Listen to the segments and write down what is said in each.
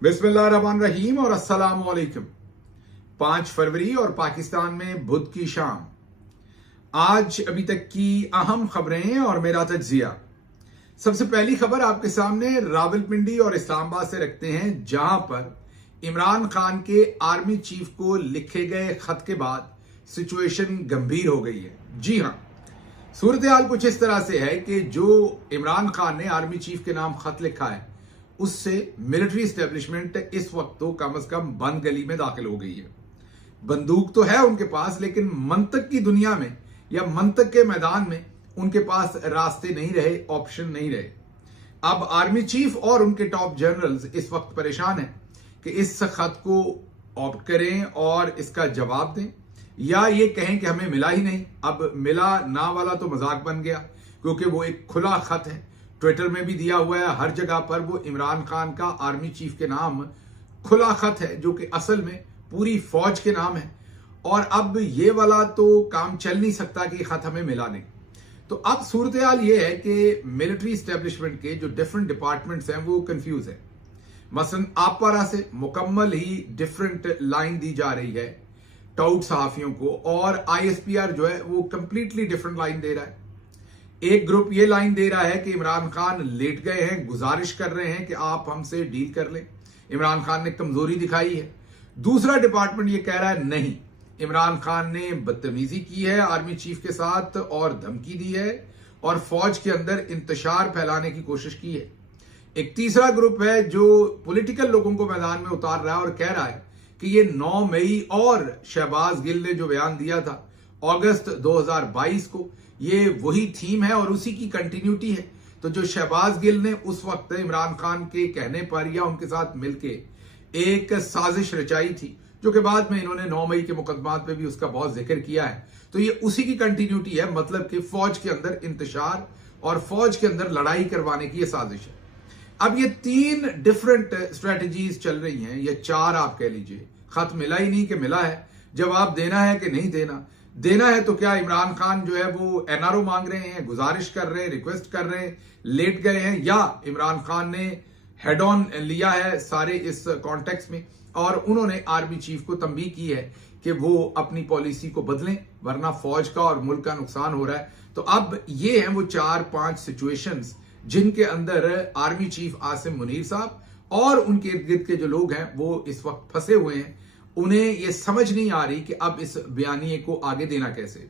बिस्मिल्लाहिर्रहमानिर्रहीम और अस्सलाम वालेकुम। 5 फरवरी और पाकिस्तान में बुध की शाम। आज अभी तक की अहम खबरें और मेरा तज्जिया। सबसे पहली खबर आपके सामने रावलपिंडी और इस्लामाबाद से रखते हैं, जहां पर इमरान खान के आर्मी चीफ को लिखे गए खत के बाद सिचुएशन गंभीर हो गई है। जी हां, सूरत हाल कुछ इस तरह से है कि जो इमरान खान ने आर्मी चीफ के नाम खत लिखा है, उससे मिलिट्री एस्टेब्लिशमेंट इस वक्त तो कम से कम बंद गली में दाखिल हो गई है। बंदूक तो है उनके पास, लेकिन मंतक की दुनिया में या मंतक के मैदान में उनके पास रास्ते नहीं रहे, ऑप्शन नहीं रहे। अब आर्मी चीफ और उनके टॉप जनरल्स इस वक्त परेशान हैं कि इस खत को ऑप्ट करें और इसका जवाब दें, या ये कहें कि हमें मिला ही नहीं। अब मिला ना वाला तो मजाक बन गया, क्योंकि वो एक खुला खत है, ट्विटर में भी दिया हुआ है, हर जगह पर वो इमरान खान का आर्मी चीफ के नाम खुला खत है, जो कि असल में पूरी फौज के नाम है। और अब ये वाला तो काम चल नहीं सकता कि खत हमें मिला नहीं। तो अब सूरत हाल ये है कि मिलिट्री एस्टेब्लिशमेंट के जो डिफरेंट डिपार्टमेंट्स हैं वो कंफ्यूज है। मसलन आपारा से मुकम्मल ही डिफरेंट लाइन दी जा रही है टाउट सहाफियों को, और आईएसपीआर जो है वो कंप्लीटली डिफरेंट लाइन दे रहा है। एक ग्रुप ये लाइन दे रहा है कि इमरान खान लेट गए हैं, गुजारिश कर रहे हैं कि आप हमसे डील कर लें, इमरान खान ने कमजोरी दिखाई है। दूसरा डिपार्टमेंट ये कह रहा है नहीं, इमरान खान ने बदतमीजी की है आर्मी चीफ के साथ और धमकी दी है और फौज के अंदर इंतशार फैलाने की कोशिश की है। एक तीसरा ग्रुप है जो पॉलिटिकल लोगों को मैदान में उतार रहा है और कह रहा है कि ये 9 मई और शहबाज गिल ने जो बयान दिया था अगस्त 2022 को, ये वही थीम है और उसी की कंटिन्यूटी है। तो जो शहबाज गिल ने उस वक्त इमरान खान के कहने पर या उनके साथ मिलके एक साजिश रचाई थी, जो कि बाद में इन्होंने 9 मई के मुकदमात पे भी उसका बहुत जिक्र किया है, तो ये उसी की कंटिन्यूटी है। मतलब कि फौज के अंदर इंतशार और फौज के अंदर लड़ाई करवाने की ये साजिश है। अब ये 3 डिफरेंट स्ट्रेटजीज चल रही हैं, या 4 आप कह लीजिए। खत मिला ही नहीं कि मिला है, जवाब देना है कि नहीं देना। देना है तो क्या इमरान खान जो है वो एनआरओ मांग रहे हैं, गुजारिश कर रहे हैं, रिक्वेस्ट कर रहे हैं, लेट गए हैं, या इमरान खान ने हेड ऑन लिया है सारे इस कॉन्टेक्स्ट में और उन्होंने आर्मी चीफ को तंबीह की है कि वो अपनी पॉलिसी को बदलें, वरना फौज का और मुल्क का नुकसान हो रहा है। तो अब ये हैं वो 4-5 सिचुएशंस जिनके अंदर आर्मी चीफ आसिम मुनीर साहब और उनके इर्द गिर्द के जो लोग हैं वो इस वक्त फंसे हुए हैं। उन्हें ये समझ नहीं आ रही कि अब इस बयानिए को आगे देना कैसे।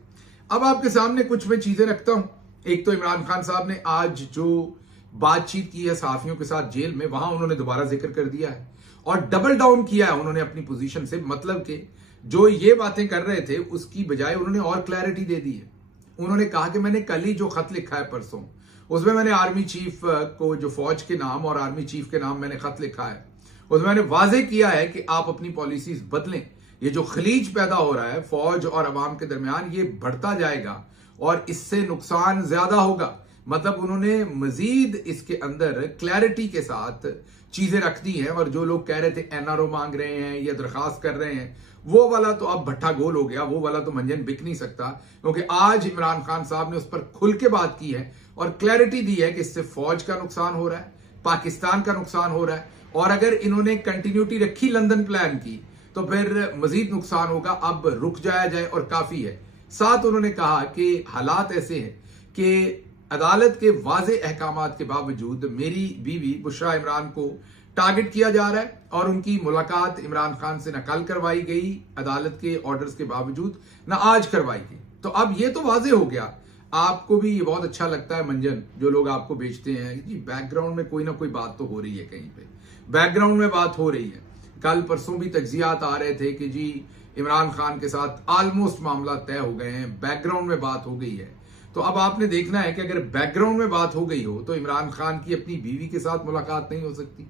अब आपके सामने कुछ मैं चीजें रखता हूं। एक तो इमरान खान साहब ने आज जो बातचीत की है सहाफियों के साथ जेल में, वहां उन्होंने दोबारा जिक्र कर दिया है और डबल डाउन किया है उन्होंने अपनी पोजीशन से। मतलब कि जो ये बातें कर रहे थे उसकी बजाय उन्होंने और क्लैरिटी दे दी है। उन्होंने कहा कि मैंने कल ही जो खत लिखा है परसों, उसमें मैंने आर्मी चीफ को, जो फौज के नाम और आर्मी चीफ के नाम मैंने खत लिखा है, उसमें मैंने वाजे किया है कि आप अपनी पॉलिसीज बदलें। ये जो खलीज पैदा हो रहा है फौज और अवाम के दरमियान, ये बढ़ता जाएगा और इससे नुकसान ज्यादा होगा। मतलब उन्होंने मजीद इसके अंदर क्लैरिटी के साथ चीजें रख दी हैं। और जो लोग कह रहे थे एनआरओ मांग रहे हैं या दरखास्त कर रहे हैं, वो वाला तो अब भट्ठा गोल हो गया, वो वाला तो मंजन बिक नहीं सकता, क्योंकि आज इमरान खान साहब ने उस पर खुल के बात की है और क्लैरिटी दी है कि इससे फौज का नुकसान हो रहा है, पाकिस्तान का नुकसान हो रहा है, और अगर इन्होंने कंटिन्यूटी रखी लंदन प्लान की तो फिर मजीद नुकसान होगा। अब रुक जाया जाए और काफी है। साथ उन्होंने कहा कि हालात ऐसे हैं कि अदालत के वाजे अहकामात के बावजूद मेरी बीवी बुशरा इमरान को टारगेट किया जा रहा है और उनकी मुलाकात इमरान खान से न कल करवाई गई अदालत के ऑर्डर्स के बावजूद, न आज करवाई गई। तो अब ये तो वाजे हो गया। आपको भी ये बहुत अच्छा लगता है मंजन, जो लोग आपको बेचते हैं जी बैकग्राउंड में कोई ना कोई बात तो हो रही है, कहीं पे बैकग्राउंड में बात हो रही है। कल परसों भी तज्जियात आ रहे थे कि जी इमरान खान के साथ ऑलमोस्ट मामला तय हो गए हैं, बैकग्राउंड में बात हो गई है। तो अब आपने देखना है कि अगर बैकग्राउंड में बात हो गई हो तो इमरान खान की अपनी बीवी के साथ मुलाकात नहीं हो सकती।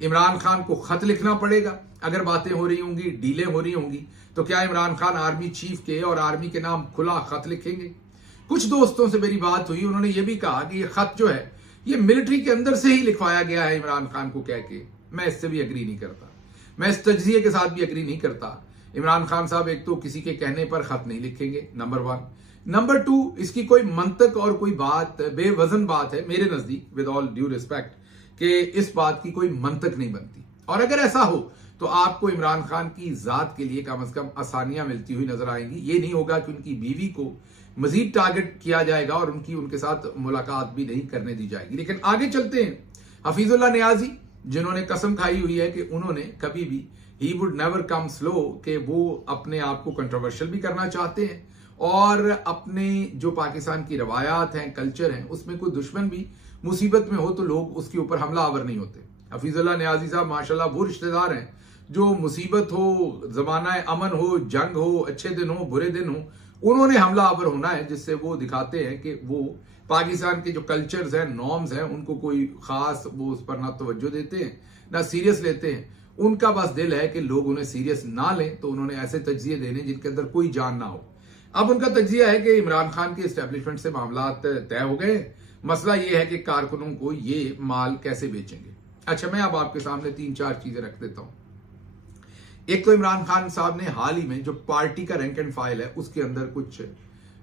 इमरान खान को खत लिखना पड़ेगा। अगर बातें हो रही होंगी, डीलें हो रही होंगी, तो क्या इमरान खान आर्मी चीफ के और आर्मी के नाम खुला खत लिखेंगे? कुछ दोस्तों से मेरी बात हुई, उन्होंने ये भी कहा कि ये खत जो है ये मिलिट्री के अंदर से ही लिखवाया गया है इमरान खान को कह के। मैं इससे भी एग्री नहीं करता, मैं इस तज्जिए के साथ भी एग्री नहीं करता। इमरान खान साहब एक तो किसी के कहने पर खत नहीं लिखेंगे, नंबर 1। नंबर 2, इसकी कोई मंतक और कोई बात, बेवजन बात है मेरे नजदीक, विद ऑल ड्यू रिस्पेक्ट, कि इस बात की कोई मंतक नहीं बनती। और अगर ऐसा हो तो आपको इमरान खान की जात के लिए कम से कम आसानियां मिलती हुई नजर आएंगी। ये नहीं होगा कि उनकी बीवी को मजीद टारगेट किया जाएगा और उनके साथ मुलाकात भी नहीं करने दी जाएगी। लेकिन आगे चलते हैं। हफीजुल्लाह नियाजी, जिन्होंने कसम खाई हुई है कि उन्होंने कभी भी he would never come slow, कि वो अपने आप को कंट्रोवर्शियल भी करना चाहते हैं और अपने जो पाकिस्तान की रवायात हैं, कल्चर हैं, उसमें कोई दुश्मन भी मुसीबत में हो तो लोग उसके ऊपर हमला आवर नहीं होते। हफीजुल्लाह नियाजी साहब माशाल्लाह वो रिश्तेदार हैं जो मुसीबत हो, जमाना अमन हो, जंग हो, अच्छे दिन हो, बुरे दिन हो, उन्होंने हमला आवर होना है, जिससे वो दिखाते हैं कि वो पाकिस्तान के जो कल्चर्स हैं, नॉर्म्स हैं, उनको कोई खास वो उस पर ना तवज्जो देते हैं ना सीरियस लेते हैं। उनका बस दिल है कि लोग उन्हें सीरियस ना लें, तो उन्होंने ऐसे तज्जिए देने जिनके अंदर कोई जान ना हो। अब उनका तज्जिया है कि इमरान खान के एस्टेब्लिशमेंट से मामला तय हो गए, मसला यह है कि कारकुनों को ये माल कैसे बेचेंगे। अच्छा, मैं अब आपके सामने 3-4 चीजें रख देता हूं। एक तो इमरान खान साहब ने हाल ही में जो पार्टी का रैंक एंड फाइल है उसके अंदर कुछ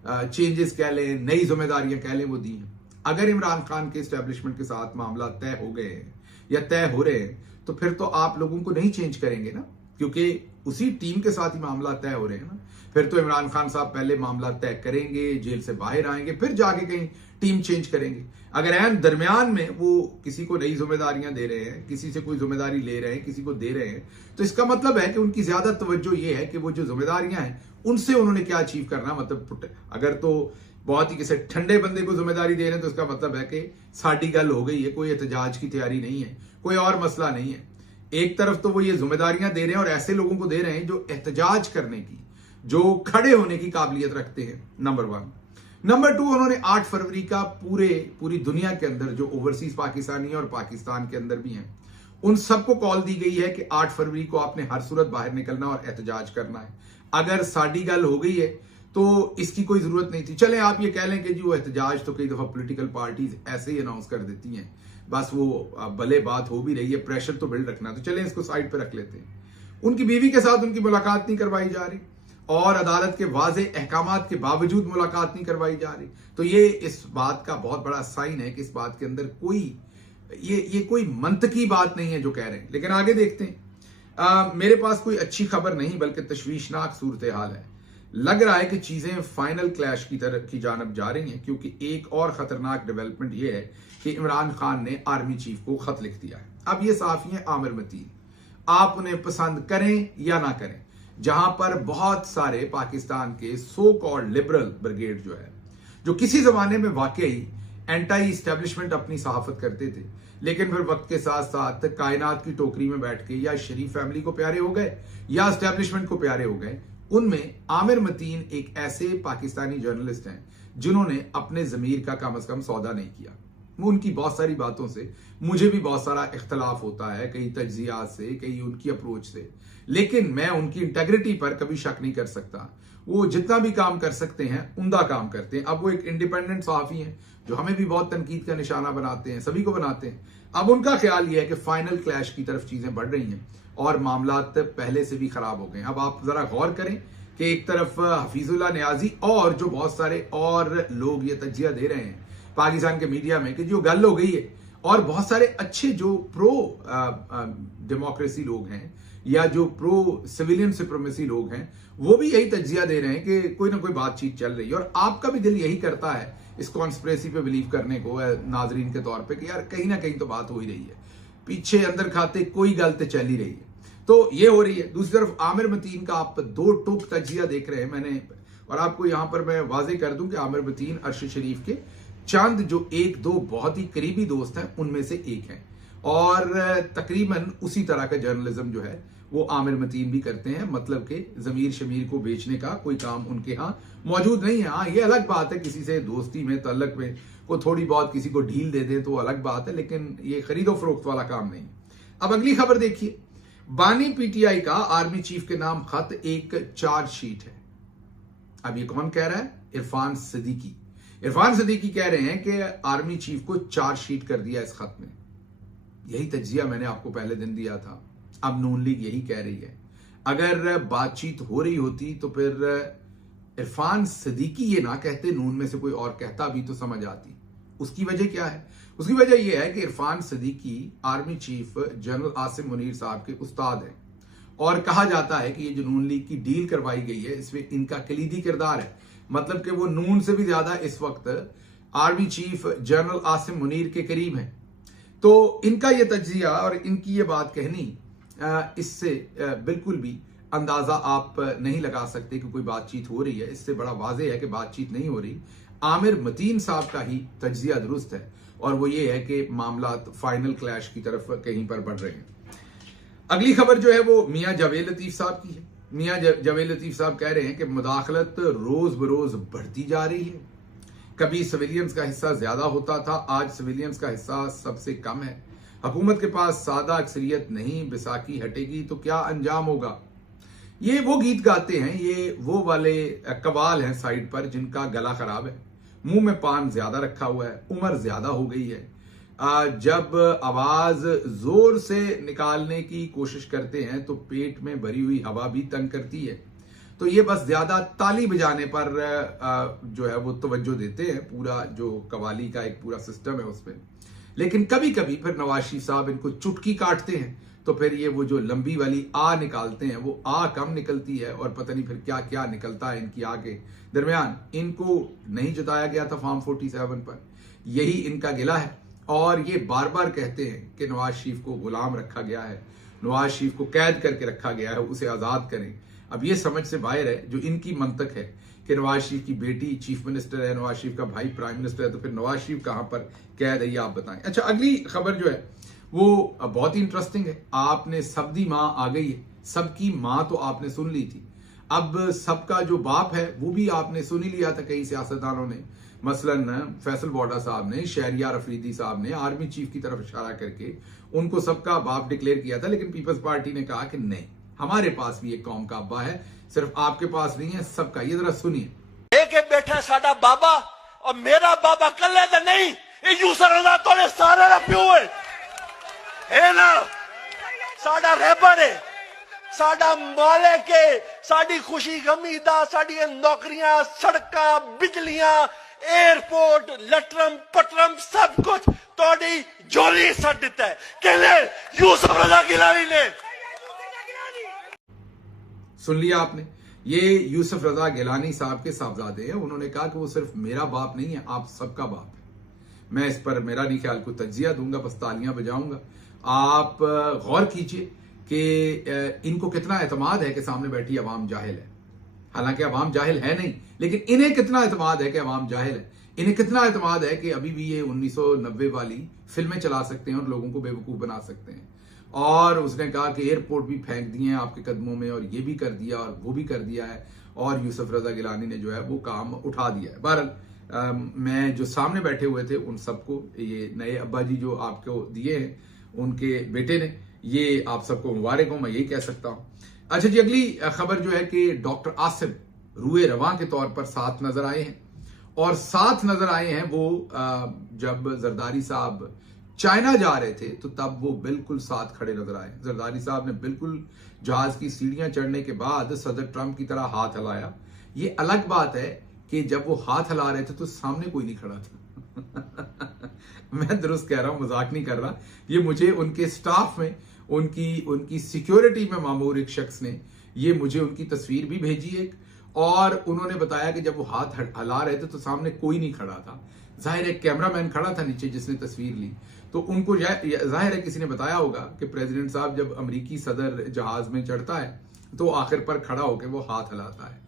चेंजेस कह लें, नई जिम्मेदारियां कह लें, वो दी हैं। अगर इमरान खान के एस्टेब्लिशमेंट के साथ मामला तय हो गए हैं या तय हो रहे हैं तो फिर तो आप लोगों को नहीं चेंज करेंगे ना, क्योंकि उसी टीम के साथ ही मामला तय हो रहे हैं ना। फिर तो इमरान खान साहब पहले मामला तय करेंगे, जेल से बाहर आएंगे, फिर जाके कहीं टीम चेंज करेंगे। अगर ऐन दरमियान में वो किसी को नई जिम्मेदारियां दे रहे हैं, किसी से कोई जिम्मेदारी ले रहे हैं, किसी को दे रहे हैं, तो इसका मतलब है कि उनकी ज्यादा तवज्जो ये है कि वो जो जिम्मेदारियां हैं उनसे उन्होंने क्या अचीव करना। मतलब अगर तो बहुत ही किसी ठंडे बंदे को जिम्मेदारी दे रहे हैं तो इसका मतलब है कि साड़ी गल हो गई है, कोई एहतजाज की तैयारी नहीं है, कोई और मसला नहीं है। एक तरफ तो वो ये जिम्मेदारियां दे रहे हैं और ऐसे लोगों को दे रहे हैं जो एहतजाज करने की, जो खड़े होने की काबिलियत रखते हैं, नंबर 1। नंबर 2, उन्होंने 8 फरवरी का पूरी दुनिया के अंदर जो ओवरसीज पाकिस्तानी और पाकिस्तान के अंदर भी हैं, उन सबको कॉल दी गई है कि 8 फरवरी को आपने हर सूरत बाहर निकलना और एहतजाज करना है। अगर साड़ी गल हो गई है तो इसकी कोई जरूरत नहीं थी। चले आप ये कह लें कि जी वो एहतजाज तो कई दफा पॉलिटिकल पार्टीज ऐसे ही अनाउंस कर देती हैं, बस वो भले बात हो भी रही है, प्रेशर तो बिल्ड रखना, तो चलें इसको साइड पे रख लेते हैं। उनकी बीवी के साथ उनकी मुलाकात नहीं करवाई जा रही और अदालत के वाज़े अहकामात के बावजूद मुलाकात नहीं करवाई जा रही, तो ये इस बात का बहुत बड़ा साइन है कि इस बात के अंदर कोई ये कोई मंतकी बात नहीं है जो कह रहे हैं। लेकिन आगे देखते हैं। मेरे पास कोई अच्छी खबर नहीं बल्कि तशवीशनाक सूरत हाल है। लग रहा है कि चीजें फाइनल क्लैश की तरफ की जानब जा रही हैं, क्योंकि एक और खतरनाक डेवलपमेंट यह है कि इमरान खान ने आर्मी चीफ को खत लिख दिया है। अब ये साफी है आमिर मतीन, आप उन्हें पसंद करें या ना करें, जहां पर बहुत सारे पाकिस्तान के सो कॉल्ड लिबरल ब्रिगेड जो किसी जमाने में वाकई एंटी इस्टेब्लिशमेंट अपनी सहाफत करते थे, लेकिन फिर वक्त के साथ साथ कायनात की टोकरी में बैठ के या शरीफ फैमिली को प्यारे हो गए या एस्टेब्लिशमेंट को प्यारे हो गए। उनमें आमिर मतीन एक ऐसे पाकिस्तानी जर्नलिस्ट हैं जिन्होंने अपने जमीर का कम से कम सौदा नहीं किया। उनकी बहुत सारी बातों से मुझे भी बहुत सारा इख्तलाफ होता है, कई तज्जियात से, कई उनकी अप्रोच से, लेकिन मैं उनकी इंटेग्रिटी पर कभी शक नहीं कर सकता। वो जितना भी काम कर सकते हैं उम्दा काम करते हैं। अब वो एक इंडिपेंडेंट सहाफी हैं जो हमें भी बहुत तनकीद का निशाना बनाते हैं, सभी को बनाते हैं। अब उनका ख्याल यह है कि फाइनल क्लैश की तरफ चीजें बढ़ रही हैं और मामला पहले से भी खराब हो गए। अब आप जरा गौर करें कि एक तरफ हफीजुल्लाह नियाजी और जो बहुत सारे और लोग ये तज्जिया दे रहे हैं पाकिस्तान के मीडिया में कि जो गल हो गई है, और बहुत सारे अच्छे जो प्रो डेमोक्रेसी लोग हैं या जो प्रो सिविलियन सुप्रीमेसी लोग हैं, वो भी यही तज्जिया दे रहे हैं कि कोई ना कोई बातचीत चल रही है। और आपका भी दिल यही करता है इस कॉन्स्पिरेसी पे बिलीव करने को, नाजरीन के तौर पे, कि यार कहीं ना कहीं तो बात हो ही रही है, पीछे अंदर खाते कोई गलत चल ही रही है, तो ये हो रही है। दूसरी तरफ आमिर मतीन का आप 2 टोक तज्जिया देख रहे हैं मैंने, और आपको यहां पर मैं वाजे कर दूं कि आमिर मतीन अरशद शरीफ के चंद जो 1-2 बहुत ही करीबी दोस्त हैं उनमें से एक हैं, और तकरीबन उसी तरह का जर्नलिज्म जो है वो आमिर मतीन भी करते हैं। मतलब कि जमीर शमीर को बेचने का कोई काम उनके यहाँ मौजूद नहीं है। हाँ, ये अलग बात है किसी से दोस्ती में, तल्लक में को थोड़ी बहुत किसी को ढील दे दे तो अलग बात है, लेकिन ये खरीदो फरोख्त वाला काम नहीं। अब अगली खबर देखिए, बानी पीटीआई का आर्मी चीफ के नाम खत एक चार्जशीट है। अब ये कौन कह रहा है? इरफान सिद्दीकी। इरफान सिद्दीकी कह रहे हैं कि आर्मी चीफ को चार्जशीट कर दिया इस खत में। यही तज्जिया मैंने आपको पहले दिन दिया था, अब नून लीग यही कह रही है। अगर बातचीत हो रही होती तो फिर इरफान सिद्दीकी ये ना कहते, नून में से कोई और कहता भी तो समझ आती। उसकी वजह क्या है? उसकी वजह यह है कि Irfan Siddiqui army chief general Asim Munir साहब के उस्ताद हैं और कहा जाता है कि ये जो नून लीग की डील करवाई गई है इसमें इनका कलीदी किरदार है। मतलब कि वो नून से भी ज्यादा इस वक्त army chief general Asim Munir के करीब हैं। तो इनका ये तज्जिया और इनकी ये बात कहनी, इससे बिल्कुल भी अंदाजा आप नहीं लगा सकते कि कोई बातचीत हो रही है। इससे बड़ा वाज़ेह है कि बातचीत नहीं हो रही। आमिर मतीन साहब का ही तज्जिया दुरुस्त है और वो ये है कि मामला फाइनल क्लैश की तरफ कहीं पर बढ़ रहे हैं। अगली खबर जो है वो मियां जावेद लतीफ साहब की है। मियां जावेद लतीफ साहब कह रहे हैं कि मुदाखलत रोज बरोज बढ़ती जा रही है। कभी सिविलियंस का हिस्सा ज्यादा होता था, आज सिविलियंस का हिस्सा सबसे कम है। हुकूमत के पास सादा अक्सरियत नहीं, बैसाखी हटेगी तो क्या अंजाम होगा। ये वो गीत गाते हैं, ये वो वाले कवाल हैं साइड पर जिनका गला खराब है, मुंह में पान ज्यादा रखा हुआ है, उम्र ज्यादा हो गई है। जब आवाज जोर से निकालने की कोशिश करते हैं तो पेट में भरी हुई हवा भी तंग करती है। तो ये बस ज्यादा ताली बजाने पर जो है वो तवज्जो देते हैं। पूरा जो कवाली का एक पूरा सिस्टम है उसमें, लेकिन कभी कभी फिर नवाज शरीफ साहब इनको चुटकी काटते हैं तो फिर ये वो जो लंबी वाली आ निकालते हैं वो आ कम निकलती है और पता नहीं फिर क्या क्या निकलता है इनकी आ के दरमियान। इनको नहीं जिताया गया था फॉर्म 47 पर, यही इनका गिला है और ये बार बार कहते हैं कि नवाज शरीफ को गुलाम रखा गया है, नवाज शरीफ को कैद करके रखा गया है, उसे आजाद करें। अब ये समझ से बाहर है जो इनकी मंतक है कि नवाज शरीफ की बेटी चीफ मिनिस्टर है, नवाज शरीफ का भाई प्राइम मिनिस्टर है, तो फिर नवाज शरीफ कहां पर कैद है ये आप बताएं। अच्छा, अगली खबर जो है वो बहुत ही इंटरेस्टिंग है। आपने सबदी माँ आ गई है, सबकी माँ तो आपने सुन ली थी, अब सबका जो बाप है वो भी आपने सुन ही लिया था। कई सियासतदानों ने, मसलन फैसल बॉडा साहब ने, शहरियार अफरीदी साहब ने आर्मी चीफ की तरफ इशारा करके उनको सबका बाप डिक्लेयर किया था। लेकिन पीपल्स पार्टी ने कहा कि नहीं, हमारे पास भी एक कौम का अब्बा है, सिर्फ आपके पास नहीं है, सबका। ये जरा सुनिए। एक बैठा साडा बाबा और मेरा बाबा कल्ले तो नहीं, ये यूसर रजा तोड़े सारे दा प्यो है ना, साडा रहबर है, साडा मालिक है, साडी खुशी गमी दा, साडी नौकरियां, सड़कां, बिजलियां, एयरपोर्ट, लटरम पटरम सब कुछ तोड़ी जोरी सट दिता है। कहले यूसुफ रजा गिलानी ने। सुन लिया आपने, ये यूसुफ रजा गिलानी साहब के साहबजादे हैं। उन्होंने कहा कि वो सिर्फ मेरा बाप नहीं है, आप सबका बाप है। मैं इस पर मेरा नहीं ख्याल को तज्जिया दूंगा, बस तालियां बजाऊंगा। आप गौर कीजिए कि इनको कितना एतमाद है कि सामने बैठी अवाम जाहिल है। हालांकि अवाम जाहिल है नहीं, लेकिन इन्हें कितना एतमाद है कि अवाम जाहिल है। इन्हें कितना एतमाद है कि अभी भी ये 1990 वाली फिल्में चला सकते हैं और लोगों को बेवकूफ बना सकते हैं। और उसने कहा कि एयरपोर्ट भी फेंक दिए हैं आपके कदमों में, और ये भी कर दिया और वो भी कर दिया है, और यूसुफ रजा गिलानी ने जो है वो काम उठा दिया है। बहरहाल मैं जो सामने बैठे हुए थे उन सबको, ये नए अब्बा जी जो आपको दिए हैं उनके बेटे ने, ये आप सबको मुबारक हो, मैं यही कह सकता हूं। अच्छा जी, अगली खबर जो है कि डॉक्टर आसिम रूए रवां के तौर पर साथ नजर आए हैं, और साथ नजर आए हैं वो जब जरदारी साहब चाइना जा रहे थे तो तब वो बिल्कुल साथ खड़े नजर आए। जरदारी साहब ने बिल्कुल जहाज की सीढ़ियां चढ़ने के बाद सदर ट्रंप की तरह हाथ हिलाया। ये अलग बात है कि जब वो हाथ हिला रहे थे तो सामने कोई नहीं खड़ा था। मैं दुरुस्त कह रहा हूं, मजाक नहीं कर रहा। ये मुझे उनके स्टाफ में, उनकी सिक्योरिटी में मामूर एक शख्स ने ये मुझे उनकी तस्वीर भी भेजी एक, और उन्होंने बताया कि जब वो हाथ हिला रहे थे तो सामने कोई नहीं खड़ा था। जाहिर है कैमरामैन खड़ा था नीचे जिसने तस्वीर ली, तो उनको जाहिर है किसी ने बताया होगा कि प्रेसिडेंट साहब जब अमेरिकी सदर जहाज में चढ़ता है तो आखिर पर खड़ा होकर वो हाथ हिलाता है।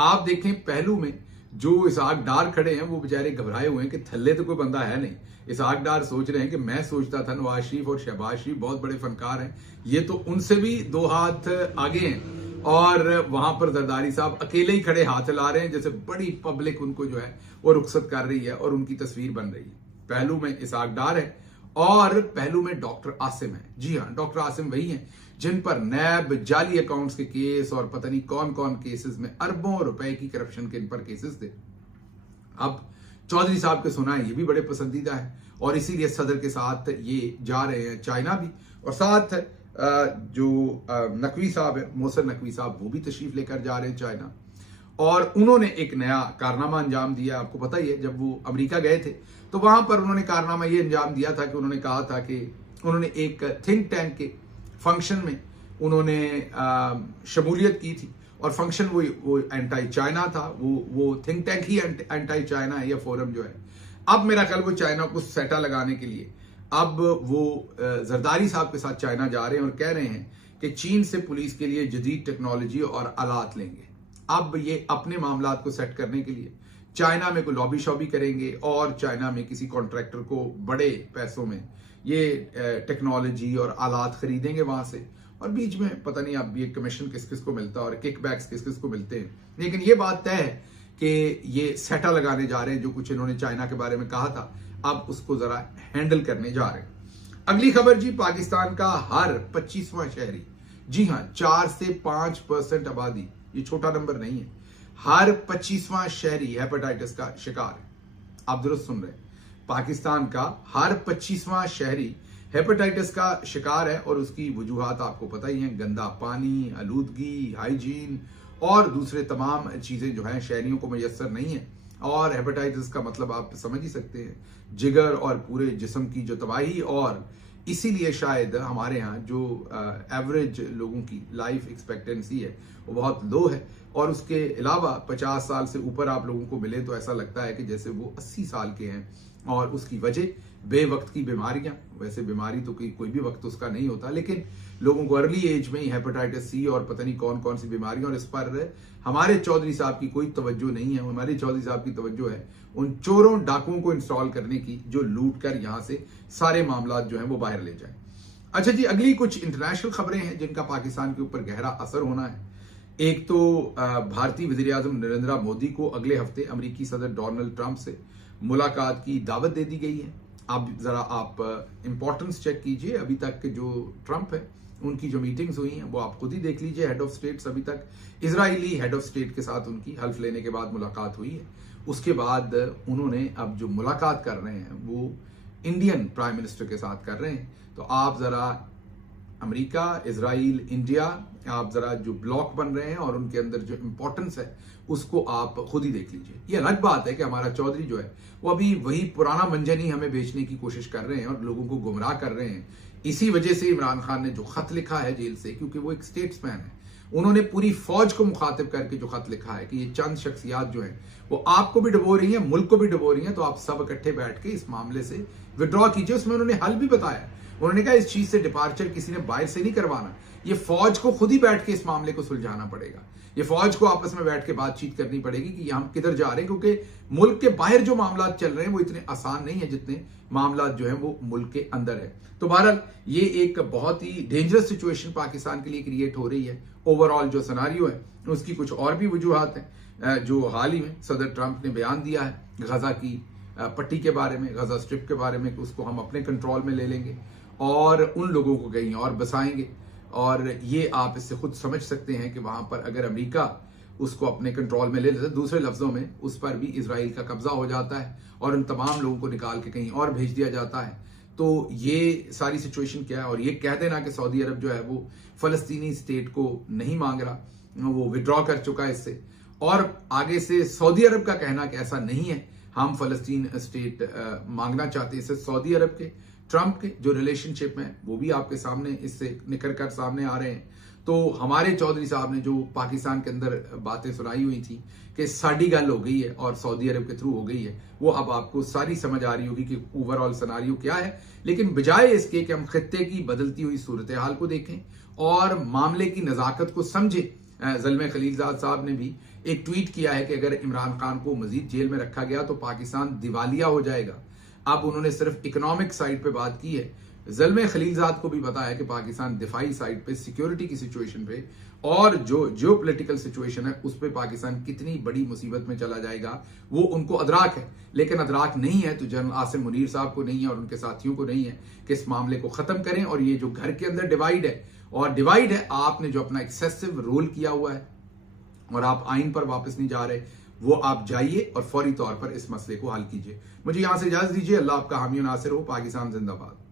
आप देखें पहलू में जो इसहाक डार खड़े हैं वो बेचारे घबराए हुए हैं कि थल्ले तो कोई बंदा है नहीं। इसहाक डार सोच रहे हैं कि मैं सोचता था नवाज शरीफ और शहबाज शरीफ बहुत बड़े फनकार हैं, ये तो उनसे भी 2 हाथ आगे हैं, और वहां पर जरदारी साहब अकेले ही खड़े हाथ हिला रहे हैं, जैसे बड़ी पब्लिक उनको जो है वो रुखसत कर रही है और उनकी तस्वीर बन रही है। पहलू में इसहाक डार है और पहलू में डॉक्टर आसिम है। जी हाँ, डॉक्टर आसिम वही हैं जिन पर नैब जाली अकाउंट्स के केस और पता नहीं कौन कौन केसेस में अरबों रुपए की करप्शन के इन पर केसेस थे। अब चौधरी साहब के सुना है ये भी बड़े पसंदीदा है, और इसीलिए सदर के साथ ये जा रहे हैं चाइना भी, और साथ जो नकवी साहब है, मोहसिन नकवी साहब, वो भी तशरीफ लेकर जा रहे हैं चाइना। और उन्होंने एक नया कारनामा अंजाम दिया। आपको पता ही है, जब वो अमेरिका गए थे तो वहां पर उन्होंने कारनामा ये अंजाम दिया था कि उन्होंने कहा था कि उन्होंने एक थिंक टैंक के फंक्शन में उन्होंने शमूलियत की थी, और फंक्शन वो एंटी चाइना था। वो थिंक टैंक ही एंटी चाइना है, या फोरम जो है। अब मेरा ख्याल वो चाइना को सेटा लगाने के लिए अब वो जरदारी साहब के साथ चाइना जा रहे हैं और कह रहे हैं कि चीन से पुलिस के लिए जदीद टेक्नोलॉजी और आलात लेंगे। अब ये अपने मामलात को सेट करने के लिए चाइना में कोई लॉबी शॉबी करेंगे और चाइना में किसी कॉन्ट्रैक्टर को बड़े पैसों में ये टेक्नोलॉजी और आलात खरीदेंगे वहां से, और बीच में पता नहीं अब ये कमीशन किस किस को मिलता है और किकबैक्स किस किस को मिलते हैं। लेकिन ये बात तय है कि ये सेटा लगाने जा रहे हैं। जो कुछ इन्होंने चाइना के बारे में कहा था, अब उसको जरा हैंडल करने जा रहे हैं। अगली खबर जी, पाकिस्तान का हर 25वां शहरी, जी हां 4 से 5% आबादी, ये छोटा नंबर नहीं है, हर 25वां शहरी हेपेटाइटिस का शिकार है। आप दुरुस्त सुन रहे हैं, पाकिस्तान का हर 25वां शहरी हेपेटाइटिस का शिकार है। और उसकी वजूहात आपको पता ही हैं, गंदा पानी, आलूदगी, हाइजीन और दूसरे तमाम चीजें जो हैं शहरियों को मैसर नहीं है। और हेपेटाइटिस का मतलब आप समझ ही सकते हैं, जिगर और पूरे जिस्म की जो तबाही। और इसीलिए शायद हमारे यहाँ जो एवरेज लोगों की लाइफ एक्सपेक्टेंसी है वो बहुत लो है, और उसके अलावा 50 साल से ऊपर आप लोगों को मिले तो ऐसा लगता है कि जैसे वो 80 साल के हैं। और उसकी वजह बेवक्त की बीमारियां, वैसे बीमारी तो कोई भी वक्त उसका नहीं होता, लेकिन लोगों को अर्ली एज में ही हेपेटाइटिस सी और पता नहीं कौन कौन सी बीमारियां, और इस पर हमारे चौधरी साहब की कोई तवज्जो नहीं है। हमारे चौधरी साहब की तवज्जो है उन चोरों डाकुओं को इंस्टॉल करने की जो लूट कर यहां से सारे मामला जो है वो बाहर ले जाए। अच्छा जी, अगली कुछ इंटरनेशनल खबरें हैं जिनका पाकिस्तान के ऊपर गहरा असर होना है। एक तो भारतीय वजीर आजम नरेंद्र मोदी को अगले हफ्ते अमेरिकी सदर डोनाल्ड ट्रंप से मुलाकात की दावत दे दी गई है। अब जरा आप इंपॉर्टेंस चेक कीजिए। अभी तक जो ट्रंप है उनकी जो मीटिंग्स हुई हैं वो आप खुद ही देख लीजिए। हेड ऑफ स्टेट्स, अभी तक इजरायली हेड ऑफ स्टेट के साथ उनकी हल्फ लेने के बाद मुलाकात हुई है। उसके बाद उन्होंने अब जो मुलाकात कर रहे हैं वो इंडियन प्राइम मिनिस्टर के साथ कर रहे हैं। तो आप जरा अमेरिका, इजराइल, इंडिया, आप जरा जो ब्लॉक बन रहे हैं और उनके अंदर जो इंपॉर्टेंस है उसको आप खुद ही देख लीजिए। ये अलग बात है कि हमारा चौधरी जो है वो अभी वही पुराना मंजन ही हमें बेचने की कोशिश कर रहे हैं और लोगों को गुमराह कर रहे हैं। इसी वजह से इमरान खान ने जो खत लिखा है जेल से, क्योंकि वो एक स्टेट्समैन है, उन्होंने पूरी फौज को मुखातिब करके जो खत लिखा है कि ये चंद शख्सियात जो हैं वो आपको भी डुबो रही हैं, मुल्क को भी डुबो रही हैं, तो आप सब इकट्ठे बैठ के इस मामले से विड्रॉ कीजिए। उसमें उन्होंने हल भी बताया। उन्होंने कहा इस चीज से डिपार्चर किसी ने बाहर से नहीं करवाना, ये फौज को खुद ही बैठ के इस मामले को सुलझाना पड़ेगा। ये फौज को आपस में बैठ के बातचीत करनी पड़ेगी कि हम किधर जा रहे हैं, क्योंकि मुल्क के बाहर जो मामला चल रहे हैं वो इतने आसान नहीं है जितने मामला जो है वो मुल्क के अंदर है। तो बहरहाल ये एक बहुत ही डेंजरस सिचुएशन पाकिस्तान के लिए क्रिएट हो रही है। ओवरऑल जो सिनारियो है उसकी कुछ और भी वजूहात हैं जो हाल ही में सदर ट्रंप ने बयान दिया है गजा की पट्टी के बारे में, गजा स्ट्रिप के बारे में, कि उसको हम अपने कंट्रोल में ले लेंगे और उन लोगों को कहीं और बसाएंगे। और ये आप इससे खुद समझ सकते हैं कि वहां पर अगर अमेरिका उसको अपने कंट्रोल में ले लेता है, दूसरे लफ्जों में उस पर भी इजराइल का कब्जा हो जाता है और उन तमाम लोगों को निकाल के कहीं और भेज दिया जाता है। तो ये सारी सिचुएशन क्या है। और ये कह देना कि सऊदी अरब जो है वो फलस्तीनी स्टेट को नहीं मांग रहा, वो विड्रॉ कर चुका है इससे, और आगे से सऊदी अरब का कहना कि ऐसा नहीं है, हम फलस्तीन स्टेट मांगना चाहते हैं। इससे सऊदी अरब के ट्रंप के जो रिलेशनशिप में वो भी आपके सामने इससे निकल कर सामने आ रहे हैं। तो हमारे चौधरी साहब ने जो पाकिस्तान के अंदर बातें सुनाई हुई थी कि साड़ी गल हो गई है और सऊदी अरब के थ्रू हो गई है, वो अब आपको सारी समझ आ रही होगी कि ओवरऑल सिनारियो क्या है। लेकिन बजाय इसके कि हम खित्ते की बदलती हुई सूरत हाल को देखें और मामले की नजाकत को समझें, ज़ल्मे खलीलजाद साहब ने भी एक ट्वीट किया है कि अगर इमरान खान को मजीद जेल में रखा गया तो पाकिस्तान दिवालिया हो जाएगा। अब उन्होंने सिर्फ इकोनॉमिक साइड पे बात की है। ज़ल्मे खलीलजाद को भी पता है कि पाकिस्तान दिफाई साइड पे, सिक्योरिटी की सिचुएशन पे और जो जियोपॉलिटिकल सिचुएशन है उस पे पाकिस्तान कितनी बड़ी मुसीबत में चला जाएगा वो उनको अदराक है। लेकिन अदराक नहीं है तो जनरल आसिम मुनीर साहब को नहीं है और उनके साथियों को नहीं है कि इस मामले को खत्म करें। और ये जो घर के अंदर डिवाइड है, आपने जो अपना एक्सेसिव रोल किया हुआ है और आप आइन पर वापस नहीं जा रहे, वो आप जाइए और फौरी तौर पर इस मसले को हल कीजिए। मुझे यहां से इजाजत दीजिए। अल्लाह आपका हामी नासिर हो। पाकिस्तान जिंदाबाद।